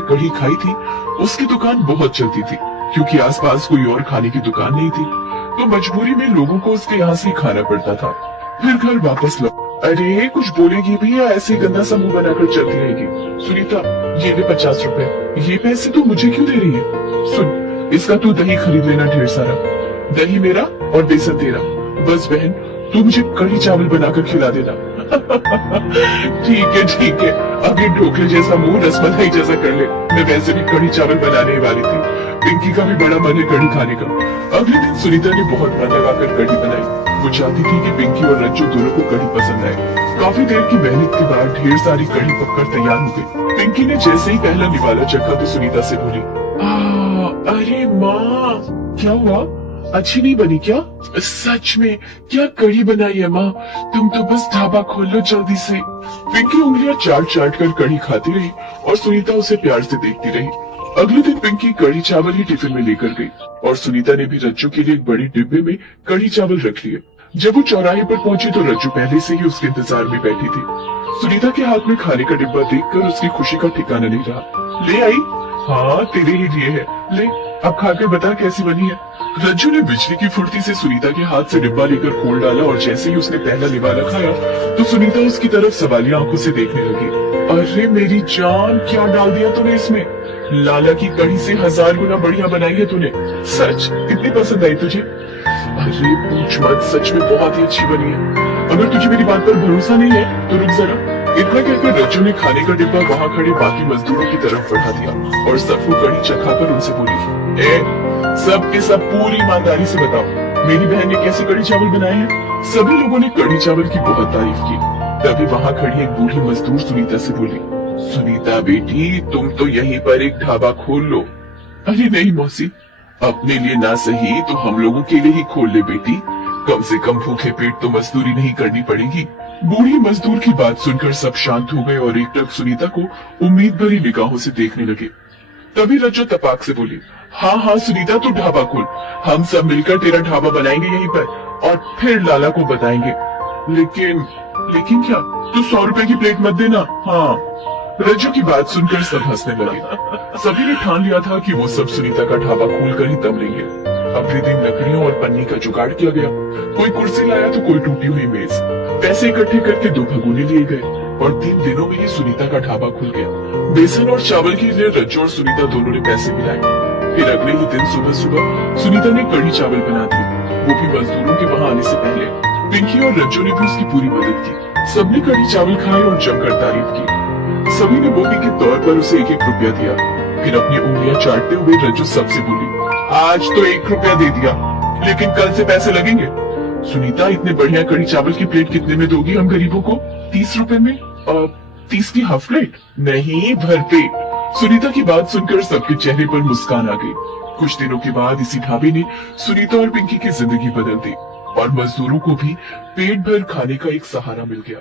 कढ़ी खाई थी उसकी दुकान बहुत चलती थी, क्योंकि आसपास कोई और खाने की दुकान नहीं थी, तो मजबूरी में लोगों को उसके यहाँ से खाना पड़ता था। फिर घर वापस लौट। अरे कुछ बोलेगी भी या ऐसे गंदा सा मुंह बनाकर चलती रहेगी? सुनीता, ये ले 50 रुपए। ये पैसे तू मुझे क्यों दे रही है? सुन, इसका तू दही खरीद लेना ढेर सारा। दही मेरा और बेसन तेरा। बस बहन, तू मुझे कढ़ी चावल बनाकर खिला देना। ठीक है, अभी ढोकले जैसा मुंह रसमलाई जैसा कर ले। मैं वैसे भी कढ़ी चावल बनाने वाली थी। पिंकी का भी बड़ा मन है कढ़ी खाने का। अगले दिन सुनीता ने बहुत मन लगाकर कढ़ी बनाई। वो चाहती थी कि पिंकी और रज्जू दोनों को कढ़ी पसंद आए। काफी देर की मेहनत के बाद ढेर सारी कढ़ी पककर तैयार हो गई। पिंकी ने जैसे ही पहला निवाला चखा तो सुनीता से बोली, अरे माँ, क्या हुआ? अच्छी नहीं बनी क्या? सच में क्या कढ़ी बनाई है माँ? तुम तो बस ढाबा खोल लो जल्दी से। पिंकी उंगलियां चाट कर कढ़ी खाती रही और सुनीता उसे प्यार से देखती रही। अगले दिन पिंकी कढ़ी चावल ही टिफिन में लेकर गई और सुनीता ने भी रज्जू के लिए एक बड़ी डिब्बे में कढ़ी चावल रख लिए। जब वो चौराहे पर पहुंची तो रज्जू पहले से ही उसके इंतजार में बैठी थी। सुनीता के हाथ में खाने का डिब्बा देखकर उसकी खुशी का ठिकाना नहीं रहा। ले आई? हाँ, तेरे ही लिए है। ले, अब खाकर बता कैसी बनी है। रज्जू ने बिजली की फुर्ती से सुनीता के हाथ से डिब्बा लेकर खोल डाला और जैसे ही उसने पहला निवाला खाया तो सुनीता उसकी तरफ सवालिया आंखों से देखने लगी। अरे मेरी जान, क्या डाल दिया तूने इसमें? लाला की कढ़ी से 1000 गुना बढ़िया बनाई है तूने। सच, कितनी पसंद आई तुझे? अरे पूछ मत, सच में बहुत ही अच्छी बनी है। अगर तुझे मेरी बात पर भरोसा नहीं है तो रुक जरा। इतना कहकर रज्जू ने खाने का डिब्बा वहाँ खड़े बाकी मजदूरों की तरफ बढ़ा दिया और सबको कढ़ी चखाकर उनसे बोली, सब के सब पूरी ईमानदारी से बताओ, मेरी बहन ने कैसे कढ़ी चावल बनाए हैं? सभी लोगों ने कढ़ी चावल की बहुत तारीफ की। तभी वहाँ खड़ी एक बूढ़ी मजदूर सुनीता से बोली, सुनीता बेटी, तुम तो यहीं पर एक ढाबा खोल लो। अरे नहीं मौसी, अपने लिए ना सही तो हम लोगों के लिए ही खोल ले बेटी। कम से कम भूखे पेट तो मजदूरी नहीं करनी पड़ेगी। बूढ़ी मजदूर की बात सुनकर सब शांत हो गए और एकटक सुनीता को उम्मीद भरी निगाहों से देखने लगे। तभी रज्जू तपाक से बोली, हाँ सुनीता, तू ढाबा खोल। हम सब मिलकर तेरा ढाबा बनाएंगे यहीं पर और फिर लाला को बताएंगे। लेकिन क्या? तू 100 रुपए की प्लेट मत देना। हाँ। रज्जू की बात सुनकर सब हंसने लगे। सभी ने ठान लिया था कि वो सब सुनीता का ढाबा खोलकर ही दम लेंगे। अगले दिन लकड़ियों और पन्नी का जुगाड़ किया गया। कोई कुर्सी लाया तो कोई टूटी हुई मेज। पैसे इकट्ठे करके 2 भगोने लिए गए और 3 दिनों में ही सुनीता का ढाबा खुल गया। बेसन और चावल के लिए रज्जू और सुनीता दोनों ने पैसे मिलाए। फिर अगले ही दिन सुबह सुनीता ने कढ़ी चावल बना दिए, वो भी मजदूरों के वहाँ आने से पहले। पिंकी और रज्जू ने भी उसकी पूरी मदद की। सबने कढ़ी चावल खाए और जमकर तारीफ की। सभी ने बोली के तौर पर उसे 1-1 रुपया दिया। फिर अपनी उंगलियां चाटते हुए रज्जू सबसे बोली, आज तो 1 रुपया दे दिया, लेकिन कल से पैसे लगेंगे। सुनीता, इतने बढ़िया कढ़ी चावल की प्लेट कितने में दोगी हम गरीबों को? 30 रुपए में? 30 की हाफ प्लेट? नहीं, भर पेट। सुनीता की बात सुनकर सबके चेहरे पर मुस्कान आ गई। कुछ दिनों के बाद इसी ढाबे ने सुनीता और पिंकी की जिंदगी बदल दी और मजदूरों को भी पेट भर खाने का एक सहारा मिल गया।